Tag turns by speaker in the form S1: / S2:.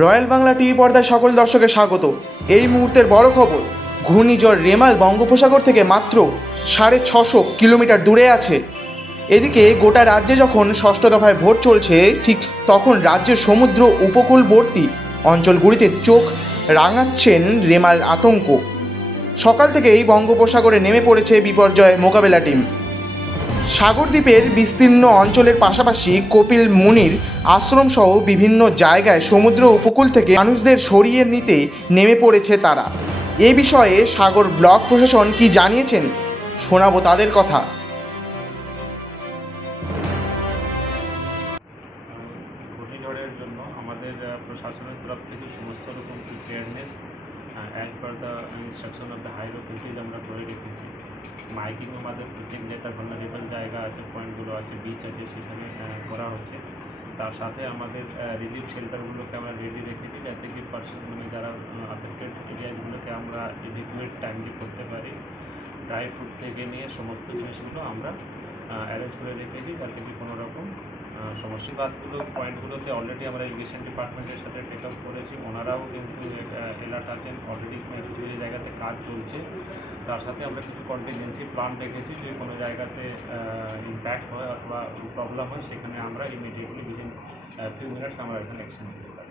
S1: Royal Bangla TV পর্দায় সকল দর্শকের স্বাগত। এই মুহূর্তের বড় খবর, ঘূর্ণিঝড় রেমাল বঙ্গোপসাগর থেকে মাত্র সাড়ে ছশো কিলোমিটার দূরে আছে। এদিকে গোটা রাজ্যে যখন ষষ্ঠ দফায় ভোট চলছে, ঠিক তখন রাজ্যের সমুদ্র উপকূলবর্তী অঞ্চলগুলিতে চোখ রাঙাচ্ছেন রেমাল আতঙ্ক। সকাল থেকেই বঙ্গোপসাগরে নেমে পড়েছে বিপর্যয় মোকাবেলা টিম। সাগরদ্বীপের বিস্তীর্ণ অঞ্চলের পাশাপাশি কপিল মুনির আশ্রমসহ বিভিন্ন জায়গায় সমুদ্র উপকূল থেকে মানুষদের সরিয়ে নিতে নেমে পড়েছে তারা। এ বিষয়ে সাগর ব্লক প্রশাসন কি জানিয়েছেন শোনাবো তাদের কথা।
S2: ঘূর্ণিঝড়ের জন্য আমাদের প্রশাসনের তরফ থেকে সমস্ত রকম preparedness as per the instruction of the high authorities আমরা করে রেখেছি। মাইকিং আমাদের প্রত্যেক যেটা ভালনারেবল জায়গা আছে, পয়েন্টগুলো আছে বিচ আছে, সেখানে করা হচ্ছে। তার সাথে আমাদের রিলিফ শেল্টারগুলোকে আমরা রেডি রেখেছি, যাতে কি পার্সন মানে যারা আফেক্টেড এরিয়াগুলোকে আমরা ইভিকুয়েট টাইমলি করতে পারি। ড্রাই ফ্রুট থেকে নিয়ে সমস্ত জিনিসগুলো আমরা অ্যারেঞ্জ করে রেখেছি, যাতে কি কোনো রকম আহ, সমস্যা বাদগুলো পয়েন্টগুলোতে অলরেডি আমরা ইরিগেশন ডিপার্টমেন্টের সাথে টেক আপ করেছি। ওনারাও কিন্তু এলার্ট আছেন অলরেডি কিছু জায়গাতে কাজ চলছে তার সাথে আমরা কিছু কন্টিনজেন্সি প্ল্যান রেখেছি যে কোনো জায়গাতে ইম্প্যাক্ট হয় অথবা প্রবলেম হয় সেখানে আমরা ইমিডিয়েটলি উইদিন ফিউ মিনিটস আমরা এখানে অ্যাকশন নিতে পারি।